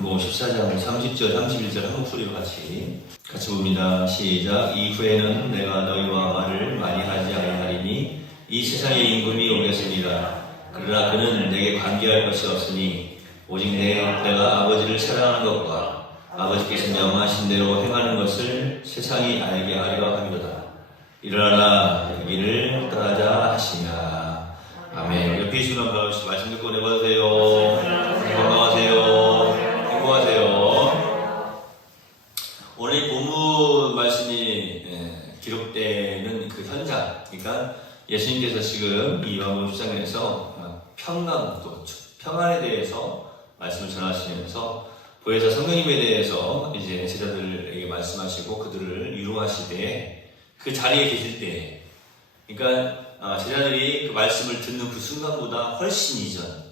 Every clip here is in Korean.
뭐 14장 30절 31절 한 목소리로 같이 봅니다. 시작. 이후에는 내가 너희와 말을 많이 하지 아니하리니 이 세상의 임금이 오겠습니다. 그러나 그는 내게 관계할 것이 없으니 오직 내가 아버지를 사랑하는 것과 아버지께서 명하신 대로 행하는 것을 세상이 알게 하려 함이로다. 일어나라 여기를 떠나자 하시니라. 아멘. 옆에 계신 분 말씀 듣고 내봐주세요. 건강하세요. 행복하세요. 오늘 본문 말씀이 기록되는 그 현장, 그러니까 예수님께서 지금 이 요한복음 10장에서 평안에 대해서 말씀을 전하시면서 보혜사 성령님에 대해서 이제 제자들에게 말씀하시고 그들을 유로하시되 그 자리에 계실 때, 그러니까 제자들이 그 말씀을 듣는 그 순간보다 훨씬 이전,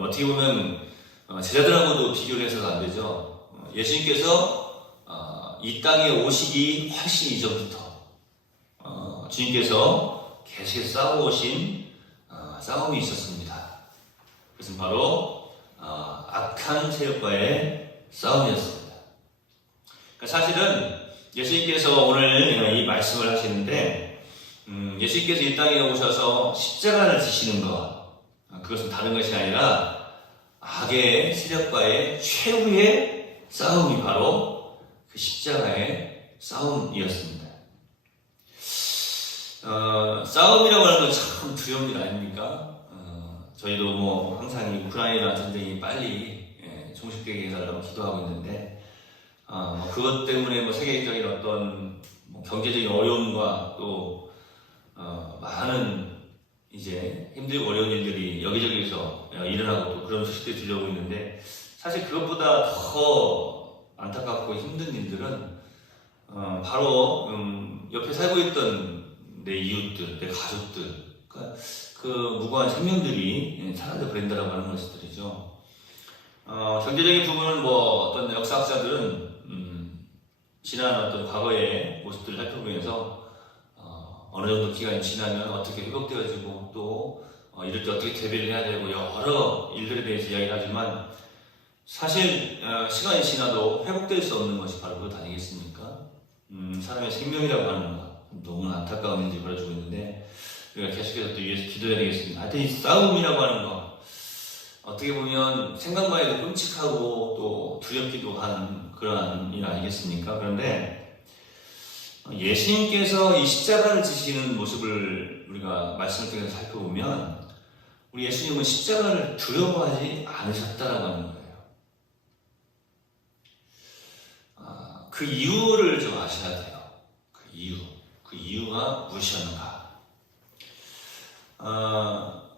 어떻게 보면 제자들하고도 비교를 해서는 안 되죠. 예수님께서 이 땅에 오시기 훨씬 이전부터 주님께서 계속해서 싸워오신 싸움이 있었습니다. 그것은 바로 악한 세력과의 싸움이었습니다. 그러니까 사실은 예수님께서 오늘 이 말씀을 하시는데 예수님께서 이 땅에 오셔서 십자가를 지시는 것, 그것은 다른 것이 아니라 악의 세력과의 최후의 싸움이 바로 그 십자가의 싸움이었습니다. 싸움이라고 하는 건 참 두려운 일 아닙니까? 저희도 뭐 항상 이 우크라이나 전쟁이 빨리 종식되게 해달라고 기도하고 있는데 그것 때문에 뭐 세계적인 어떤 경제적인 어려움과 또 많은 이제 힘들고 어려운 일들이 여기저기서 일어나고 또 그런 소식들이 들려오고 있는데, 사실 그것보다 더 안타깝고 힘든 일들은 바로 옆에 살고 있던 내 이웃들, 내 가족들, 그러니까 그 무고한 생명들이 사라져 버린다라고 하는 것들이죠. 경제적인 부분은 뭐 어떤 역사학자들은 지난 어떤 과거의 모습들을 살펴보면서 어느 정도 기간이 지나면 어떻게 회복되어지고 또 이럴 때 어떻게 대비를 해야 되고 여러 일들에 대해서 이야기를 하지만, 사실 시간이 지나도 회복될 수 없는 것이 바로 그것 아니겠습니까? 사람의 생명이라고 하는 것, 너무 안타까운 일이 벌어지고 있는데 우리가 계속해서 또 위해서 기도해야 되겠습니다. 하여튼 이 싸움이라고 하는 것, 어떻게 보면 생각만 해도 끔찍하고 또 두렵기도 한 그러한 일 아니겠습니까? 그런데 예수님께서 이 십자가를 지시는 모습을 우리가 말씀을 통해서 살펴보면 우리 예수님은 십자가를 두려워하지 않으셨다라고 하는 거예요. 그 이유를 좀 아셔야 돼요. 그 이유가 무엇이었는가?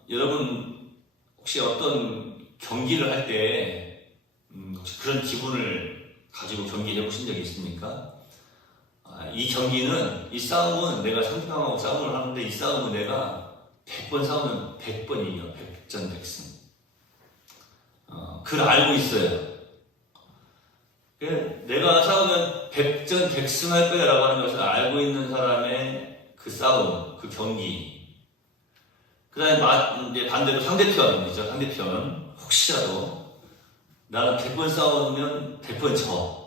여러분 혹시 어떤 경기를 할 때 혹시 그런 기분을 가지고 경기를 해보신 적이 있습니까? 이 경기는, 이 싸움은 내가 상대방하고 싸움을 하는데 이 싸움은 내가 100번 싸우면 100번 이겨. 100전 100승. 그걸 알고 있어요. 내가 싸우면 100전 100승 할 거야 라고 하는 것을 알고 있는 사람의 그 싸움, 그 경기. 그 다음에 반대로 상대편이죠. 상대편. 혹시라도 나는 100번 싸우면 100번 져.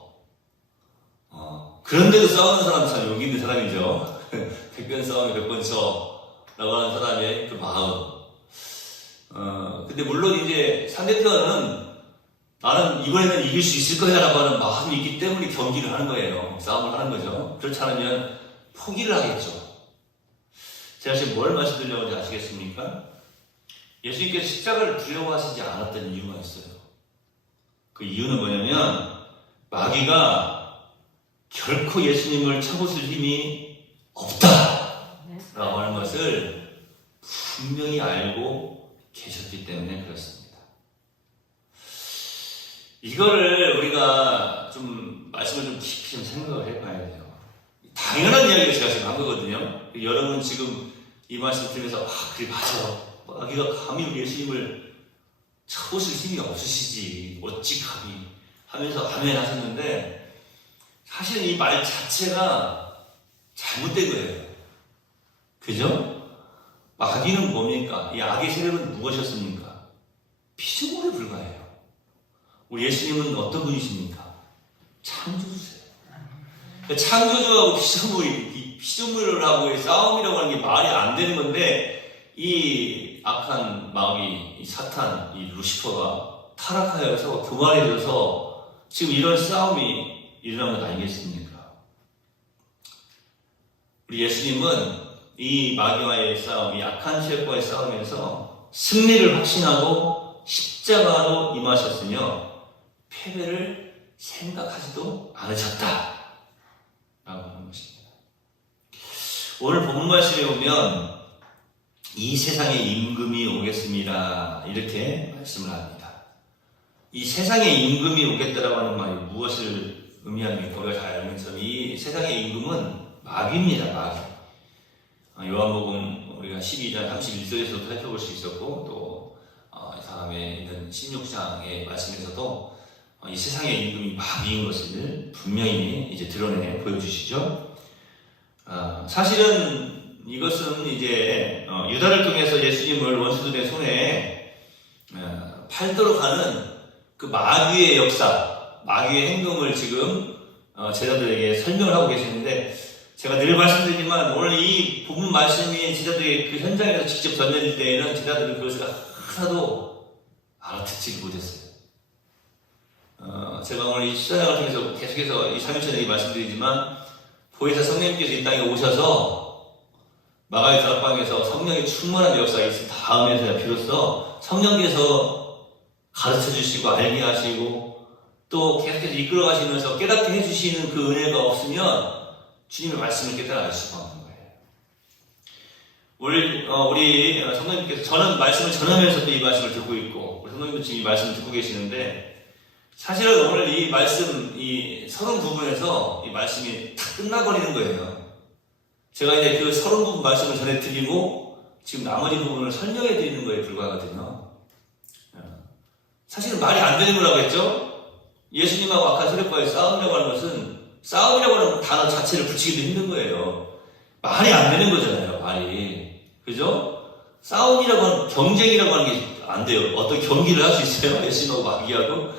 그런데도 싸우는 사람 참 용기 있는 사람이죠. 100번 싸우면 100번 져 라고 하는 사람의 그 마음. 근데 물론 이제 상대편은 나는 이번에는 이길 수 있을 거야 라고 하는 마음이 있기 때문에 경기를 하는 거예요. 싸움을 하는 거죠. 그렇지 않으면 포기를 하겠죠. 제가 지금 뭘 말씀드리려고 아시겠습니까? 예수님께서 십자가를 두려워하시지 않았던 이유가 있어요. 그 이유는 뭐냐면 마귀가 결코 예수님을 쳐부술 힘이 없다라고 하는 것을 분명히 알고 계셨기 때문에 그렇습니다. 이거를 우리가 좀 말씀을 좀 깊이 좀 생각을 해봐야 돼요. 당연한 이야기를 제가 지금 한 거거든요. 여러분 지금 이 말씀 들으면서 그래 맞아. 마귀가 감히 우리 예수님을 쳐부술 힘이 없으시지 어찌 감히 하면서 아멘 하셨는데, 사실 이 말 자체가 잘못된 거예요. 그죠? 마귀는 뭡니까? 이 악의 세력은 무엇이었습니까? 피조물에 불과해요. 우리 예수님은 어떤 분이십니까? 창조주세요. 창조주하고 피조물하고의 싸움이라고 하는 게 말이 안 되는 건데, 이 악한 마귀, 이 사탄, 이 루시퍼가 타락하여서 교만해져서 지금 이런 싸움이 일어난 것 아니겠습니까? 우리 예수님은 이 마귀와의 싸움, 이 악한 세력과의 싸움에서 승리를 확신하고 십자가로 임하셨으며 패배를 생각하지도 않으셨다 라고 하는 것입니다. 오늘 본문 말씀에 보면 이 세상에 임금이 오겠습니다 이렇게 말씀을 합니다. 이 세상에 임금이 오겠다라고 하는 말이 무엇을 의미합니까? 우리가 잘 알는 것처럼 이 세상의 임금은 마귀입니다. 마귀. 요한복음 우리가 12장 31절에서도 살펴볼 수 있었고 또 다음에 있는 16장의 말씀에서도 이 세상의 임금이 마귀인 것을 분명히 이제 드러내 보여주시죠. 사실은 이것은 이제 유다를 통해서 예수님을 원수들의 손에 팔도록 하는 그 마귀의 역사, 마귀의 행동을 지금 제자들에게 설명을 하고 계시는데, 제가 늘 말씀드리지만 오늘 이 본문 말씀이 제자들에게 그 현장에서 직접 전해질 때에는 제자들은 그것을 하나도 알아듣지 못했어요. 제가 오늘 이 시간을 통해서 계속해서 이 3일 전에 말씀드리지만, 보혜사 성령님께서 이 땅에 오셔서 마가의 다락방에서 성령이 충만한 역사가 있은 다음에서야 비로소 성령께서 가르쳐 주시고 알게 하시고 또 계속해서 이끌어 가시면서 깨닫게 해주시는 그 은혜가 없으면 주님의 말씀을 깨달아 알 수가 없는 거예요. 우리 성도님께서 저는 말씀을 전하면서도 이 말씀을 듣고 있고 우리 성도님도 지금 이 말씀을 듣고 계시는데, 사실은 오늘 이 말씀 이 서론 부분에서 이 말씀이 다 끝나버리는 거예요. 제가 이제 그 서론 부분 말씀을 전해드리고 지금 나머지 부분을 설명해 드리는 거에 불과하거든요. 사실은 말이 안 되는 거라고 했죠? 예수님하고 악한 세력과의 싸움이라고 하는 것은, 싸움이라고 하는 단어 자체를 붙이기도 힘든 거예요. 말이 안 되는 거잖아요, 말이. 그죠? 싸움이라고 하는, 경쟁이라고 하는 게 안 돼요. 어떤 경기를 할 수 있어요? 예수님하고 마귀하고?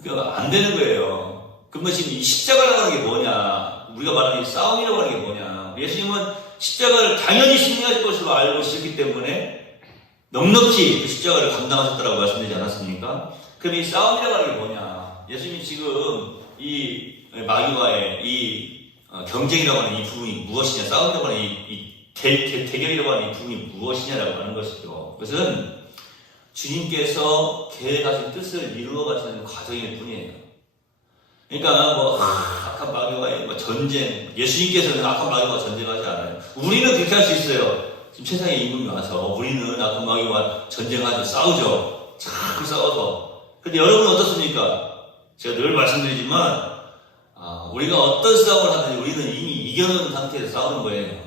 그러니까 안 되는 거예요. 그러면 지금 이 십자가라고 하는 게 뭐냐? 우리가 말하는 이 싸움이라고 하는 게 뭐냐? 예수님은 십자가를 당연히 승리할 것으로 알고 계시기 때문에 넉넉히 그 십자가를 감당하셨다라고 말씀드리지 않았습니까? 그럼 이 싸움이라고 하는 게 뭐냐? 예수님이 지금 이 마귀와의 이 경쟁이라고 하는 이 부분이 무엇이냐? 싸움이라고 하는 이 대결이라고 하는 이 부분이 무엇이냐라고 하는 것이죠. 그것은 주님께서 계획하신 뜻을 이루어 가시는 과정일 뿐이에요. 그러니까 악한 마귀와의 전쟁, 예수님께서는 악한 마귀와 전쟁하지 않아요. 우리는 그렇게 할 수 있어요. 지금 세상에 임금이 와서 우리는 악한 마귀와 전쟁하죠. 싸우죠. 자꾸 싸워서. 근데 여러분은 어떻습니까? 제가 늘 말씀드리지만 우리가 어떤 싸움을 하든지 우리는 이미 이겨놓은 상태에서 싸우는 거예요.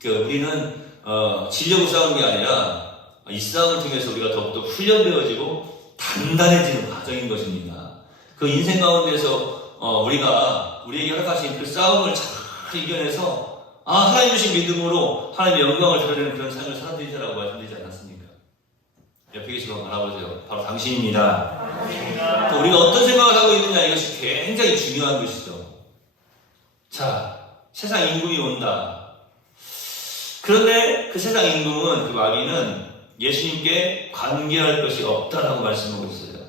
그러니까 우리는 지려고 싸우는 게 아니라 이 싸움을 통해서 우리가 더욱더 훈련되어지고 단단해지는 과정인 것입니다. 그 인생 가운데서 우리에게 허락하신 그 싸움을 잘 이겨내서 하나님 주신 믿음으로 하나님의 영광을 드러내는 그런 삶을 살아드리자라고 말씀드리지 않았습니까? 옆에 계시고 바라보세요. 바로 당신입니다. 또 우리가 어떤 생각을 하고 있느냐, 이것이 굉장히 중요한 것이죠. 자, 세상 임금이 온다. 그런데 그 세상 임금은, 그 마귀는 예수님께 관계할 것이 없다라고 말씀하고 있어요.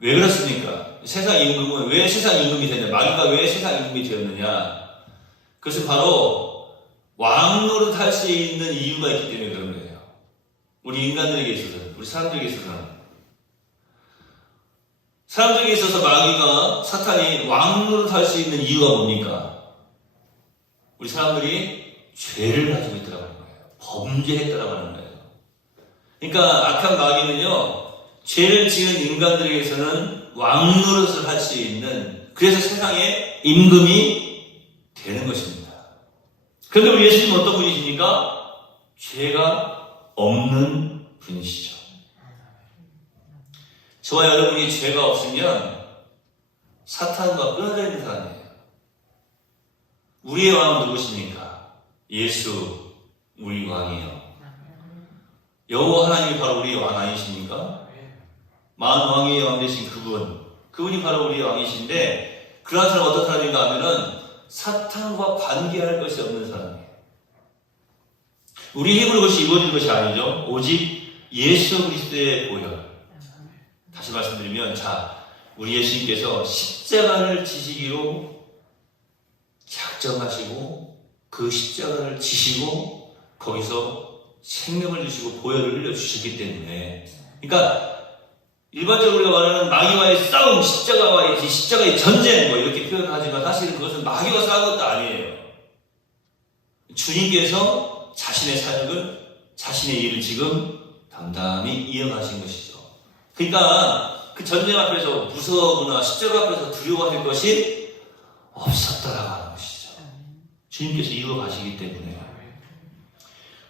왜 그렇습니까? 세상 임금은 왜 세상 임금이 되냐? 마귀가 왜 세상 임금이 되었느냐? 그것은 바로 왕노릇 할 수 있는 이유가 있기 때문에 그런 거예요. 우리 인간들에게 있어서는, 우리 사람들에게 있어서는. 사람들에게 있어서 마귀가, 사탄이 왕노릇 할 수 있는 이유가 뭡니까? 우리 사람들이 죄를 가지고 있더라고 하는 거예요. 범죄했더라고 하는 거예요. 그러니까 악한 마귀는요, 죄를 지은 인간들에게서는 왕노릇을 할 수 있는, 그래서 세상에 임금이 되는 것입니다. 그런데 우리 예수님은 어떤 분이십니까? 죄가 없는 분이시죠. 저와 여러분이 죄가 없으면 사탄과 끊어져 있는 사람이에요. 우리의 왕은 누구십니까? 예수, 우리 왕이에요. 여호와 하나님이 바로 우리의 왕 아니십니까? 만왕의 왕 되신 그분이 바로 우리의 왕이신데, 그러한 사람은 어떤 사람인가 하면은 사탄과 관계할 것이 없는 사람이에요. 우리 힘으로 그것이 이루어지는 것이 아니죠. 오직 예수 그리스도의 보혈. 다시 말씀드리면, 우리 예수님께서 십자가를 지시기로 작정하시고 그 십자가를 지시고 거기서 생명을 주시고 보혈을 흘려주셨기 때문에, 그러니까 일반적으로 우리가 말하는 마귀와의 싸움, 십자가의 전쟁 이렇게 표현하지만 사실은 그것은 마귀와 싸운 것도 아니에요. 주님께서 자신의 사역을, 자신의 일을 지금 담담히 이어가신 것이죠. 그러니까 그 전쟁 앞에서 무서워하거나 십자가 앞에서 두려워할 것이 없었다라고 하는 것이죠. 주님께서 이어가시기 때문에.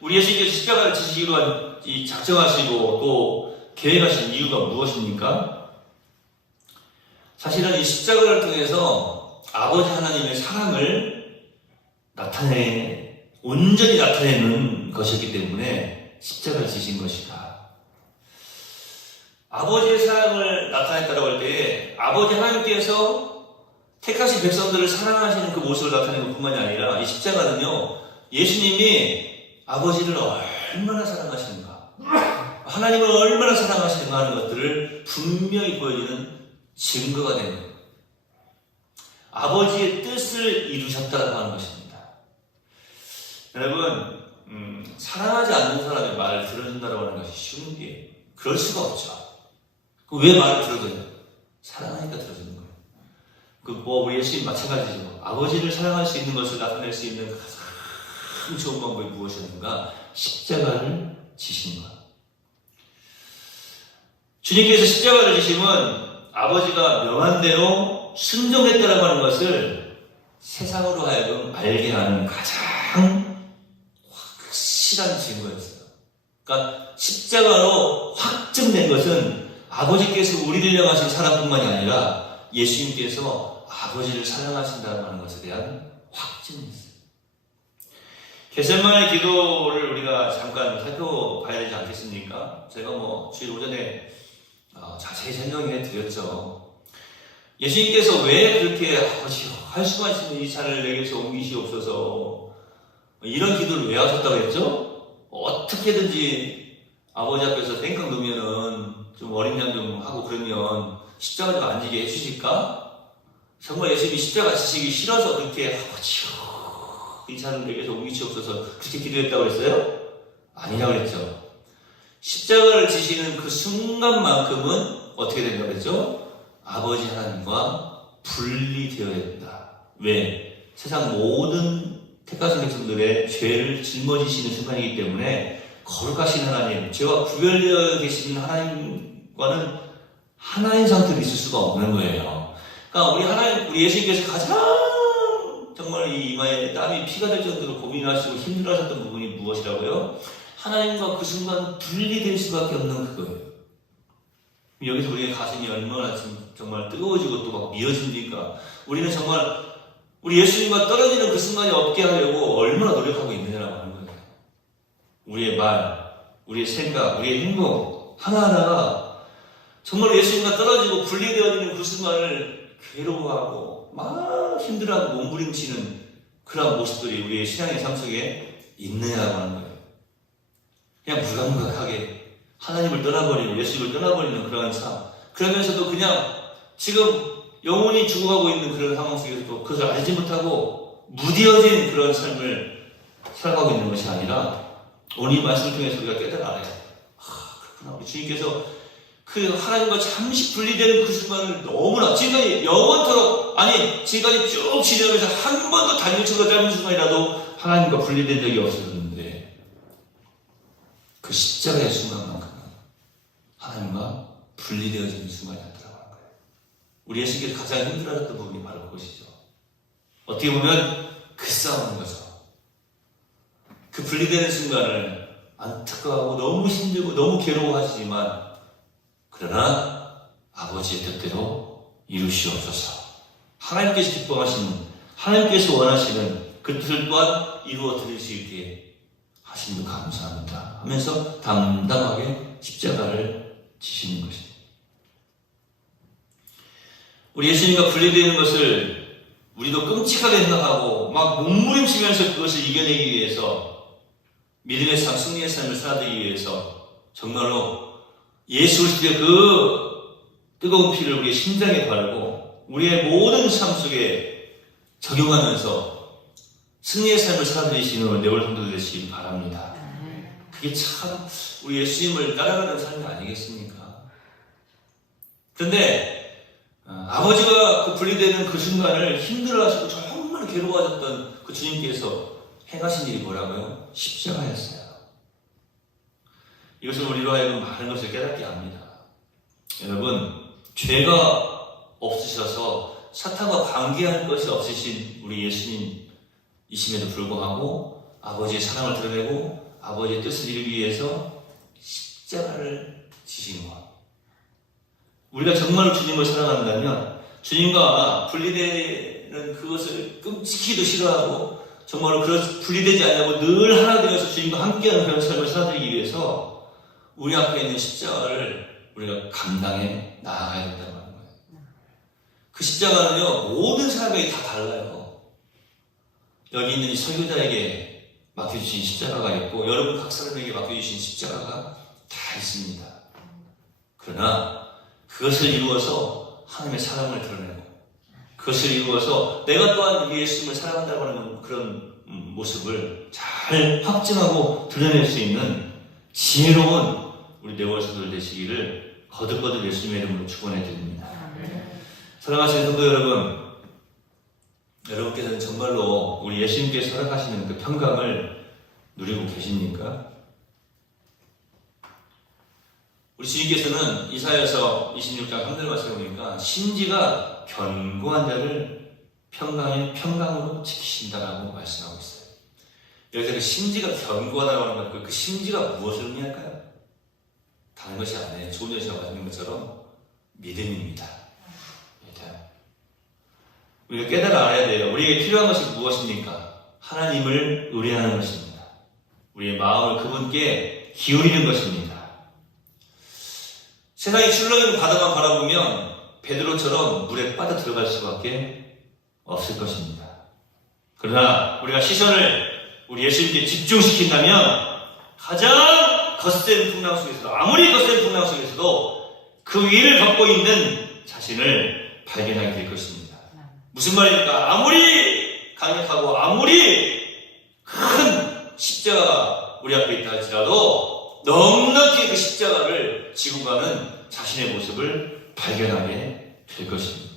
우리 예수님께서 십자가를 지시기로 작정하시고 또 계획하신 이유가 무엇입니까? 사실은 이 십자가를 통해서 아버지 하나님의 사랑을 온전히 나타내는 것이었기 때문에 십자가를 지신 것이다. 아버지의 사랑을 나타냈다고 할 때 아버지 하나님께서 택하신 백성들을 사랑하시는 그 모습을 나타내는 것뿐만이 아니라 이 십자가는요, 예수님이 아버지를 얼마나 사랑하시는가, 하나님을 얼마나 사랑하시는가 하는 것들을 분명히 보여주는 증거가 되는 거예요. 아버지의 뜻을 이루셨다고 하는 것입니다. 여러분, 사랑하지 않는 사람의 말을 들어준다고 하는 것이 쉬운 게, 그럴 수가 없죠. 왜 말을 들어줘요? 사랑하니까 들어주는 거예요. 우리 예수님 마찬가지죠. 아버지를 사랑할 수 있는 것을 나타낼 수 있는 가장 좋은 방법이 무엇이었는가? 십자가를 지신 것. 주님께서 십자가를 지심은 아버지가 명한 대로 순종했다라고 하는 것을 세상으로 하여금 알게 하는 가장 확실한 증거였어요. 그러니까 십자가로 확증된 것은 아버지께서 우리를 향하신 사랑뿐만이 아니라 예수님께서 아버지를 사랑하신다는 하는 것에 대한 확증이었어요. 겟세마네 기도를 우리가 잠깐 살펴봐야 되지 않겠습니까? 제가 주일 오전에 자세히 설명해 드렸죠. 예수님께서 왜 그렇게 할 수만 있으면 이 잔을 내게서 옮기시옵소서, 이런 기도를 왜 하셨다고 했죠? 어떻게든지 아버지 앞에서 땡깡 놓으면은 좀 어린 양 좀 하고 그러면 십자가 좀 안 지게 해주실까? 정말 예수님이 십자가 지시기 싫어서 그렇게 이 잔을 내게서 옮기시옵소서 그렇게 기도했다고 했어요? 아니라고 했죠. 십자가를 지시는 그 순간만큼은 어떻게 된다고 했죠? 아버지 하나님과 분리되어야 된다. 왜? 세상 모든 택하신 백성들의 죄를 짊어지시는 순간이기 때문에 거룩하신 하나님, 죄와 구별되어 계시는 하나님과는 하나인 상태로 있을 수가 없는 거예요. 그러니까 우리 예수님께서 가장 정말 이 이마에 땀이 피가 될 정도로 고민하시고 힘들어하셨던 부분이 무엇이라고요? 하나님과 그 순간 분리될 수밖에 없는 그거예요. 여기서 우리의 가슴이 얼마나 정말 뜨거워지고 또 막 미어집니까? 우리는 정말 우리 예수님과 떨어지는 그 순간이 없게 하려고 얼마나 노력하고 있느냐라고 하는 거예요. 우리의 말, 우리의 생각, 우리의 행동 하나하나가 정말 예수님과 떨어지고 분리되어지는 그 순간을 괴로워하고 막 힘들어하고 몸부림치는 그런 모습들이 우리의 신앙의 삶 속에 있느냐라고 하는 거예요. 그냥 무감각하게 하나님을 떠나버리고 예수님을 떠나버리는 그런 삶, 그러면서도 그냥 지금 영혼이 죽어가고 있는 그런 상황 속에서도 그것을 알지 못하고 무뎌진 그런 삶을 살아가고 있는 것이 아니라 오늘 이 말씀을 통해서 우리가 깨달아야 해요. 그렇구나. 우리 주님께서 그 하나님과 잠시 분리되는 그 순간을 너무나 지금까지 영원토록, 지금까지 쭉 지내면서 한 번도 단일처럼 짧은 순간이라도 하나님과 분리된 적이 없었는데 그 십자가의 순간만큼은 하나님과 분리되어지는 순간이 나더라고요. 우리 예수님께서 가장 힘들어하셨던 부분이 바로 그것이죠. 어떻게 보면 그 싸우는 거죠. 그 분리되는 순간을 안타까워하고 너무 힘들고 너무 괴로워하시지만 그러나 아버지의 뜻대로 이루시옵소서. 하나님께서 기뻐하시는, 하나님께서 원하시는 그 뜻을 또한 이루어 드릴 수 있게 하심도 감사합니다 하면서 담담하게 십자가를 지시는 것입니다. 우리 예수님과 분리되는 것을 우리도 끔찍하게 생각하고 막 몸부림치면서 그것을 이겨내기 위해서 믿음의 삶, 승리의 삶을 살아가기 위해서 정말로 예수 그리스도의 그 뜨거운 피를 우리의 심장에 바르고 우리의 모든 삶 속에 적용하면서 승리의 삶을 살아드리시는 내월 성도들 되시기 바랍니다. 그게 참 우리 예수님을 따라가는 삶이 아니겠습니까? 그런데 아버지가 그 분리되는 그 순간을 힘들어하시고 정말 괴로워하셨던 그 주님께서 행하신 일이 뭐라고요? 십자가였어요. 이것을 우리로 하여금 많은 것을 깨닫게 합니다. 여러분, 죄가 없으셔서 사탄과 관계할 것이 없으신 우리 예수님이심에도 불구하고 아버지의 사랑을 드러내고 아버지의 뜻을 이루기 위해서 십자가를 지신 것. 우리가 정말로 주님을 사랑한다면 주님과 분리되는 그것을 끔찍히도 싫어하고 정말로 분리되지 않냐고 늘 하나 되어서 주님과 함께하는 그런 삶을 살아드리기 위해서 우리 앞에 있는 십자가를 우리가 감당해 나아가야 된다는 거예요. 그 십자가는요, 모든 사람에게 다 달라요. 여기 있는 이 설교자에게 맡겨주신 십자가가 있고 여러분 각 사람에게 맡겨주신 십자가가 다 있습니다. 그러나 그것을 이루어서 하나님의 사랑을 드러내고 그것을 이루어서 내가 또한 예수님을 사랑한다고 하는 그런 모습을 잘 확증하고 드러낼 수 있는 지혜로운 우리 네월성도들 되시기를 거듭거듭 예수님의 이름으로 축원해 드립니다. 사랑하시는 성도 여러분, 여러분께서는 정말로 우리 예수님께서 허락하시는 그 평강을 누리고 계십니까? 우리 주님께서는 이사야서 26장 3절 말씀을 보니까 심지가 견고한 자를 평강으로 지키신다라고 말씀하고 있어요. 여기서 그 심지가 견고하다고 하는 것, 그 심지가 무엇을 의미할까요? 다른 것이 아니에요. 조금 전에 제가 말씀드린 것처럼 믿음입니다. 믿음. 우리가 깨달아 알아야 돼요. 우리에게 필요한 것이 무엇입니까? 하나님을 의뢰하는 것입니다. 우리의 마음을 그분께 기울이는 것입니다. 세상의 출렁이는 바다만 바라보면 베드로처럼 물에 빠져들어갈 수밖에 없을 것입니다. 그러나 우리가 시선을 우리 예수님께 집중시킨다면 가장 거센 풍랑 속에서도 아무리 거센 풍랑 속에서도 그 위를 걷고 있는 자신을 발견하게 될 것입니다. 무슨 말입니까? 아무리 강력하고 아무리 큰 십자가 우리 앞에 있다 할지라도 넉넉히 그 십자가를 지고 가는 자신의 모습을 발견하게 될 것입니다.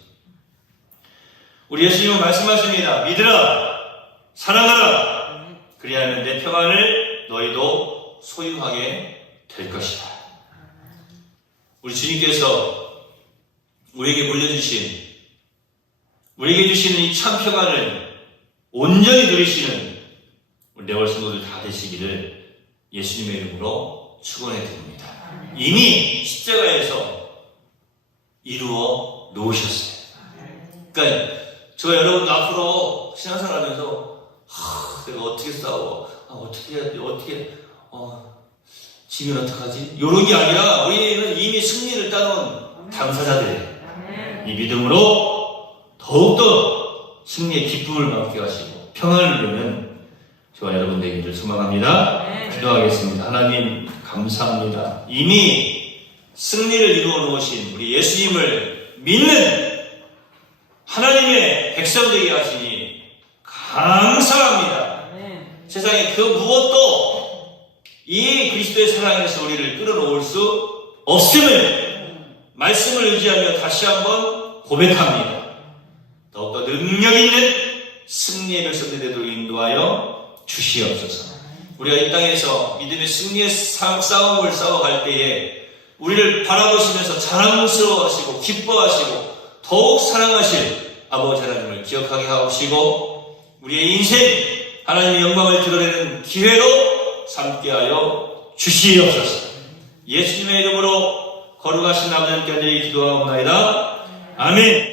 우리 예수님은 말씀하십니다. 믿으라, 사랑하라. 그리하면 내 평안을 너희도 소유하게 될 것이다. 우리 주님께서 우리에게 물려주신, 우리에게 주시는 이 참 평안을 온전히 누리시는 우리 네월 성도들 다 되시기를 예수님의 이름으로 축원해 드립니다. 이미 십자가에서 이루어 놓으셨어요. 그러니까 저 여러분 앞으로 신앙생활 하면서 내가 어떻게 싸워? 어떻게 해야 돼? 지면 어떡하지? 이런 게 아니라 우리는 이미 승리를 따놓은 당사자들이에요. 이 믿음으로 더욱더 승리의 기쁨을 맛게 하시고 평안을 누리는 저와 여러분 되기를 소망합니다. 기도하겠습니다. 하나님 감사합니다. 이미 승리를 이루어 놓으신 우리 예수님을 믿는 하나님의 백성 되게 하시니 감사합니다. 세상에 그 무엇도 이 그리스도의 사랑에서 우리를 끌어놓을 수 없음을 말씀을 의지하며 다시 한번 고백합니다. 더욱더 능력 있는 승리의 백성들이 되도록 인도하여 주시옵소서. 우리가 이 땅에서 믿음의 승리의 싸움을 싸워갈 때에 우리를 바라보시면서 자랑스러워하시고 기뻐하시고 더욱 사랑하실 아버지 하나님을 기억하게 하시고 우리의 인생 하나님의 영광을 드러내는 기회로 삼게 하여 주시옵소서. 예수님의 이름으로 거룩하신 아버지 하나님께 기도하옵나이다. 아멘.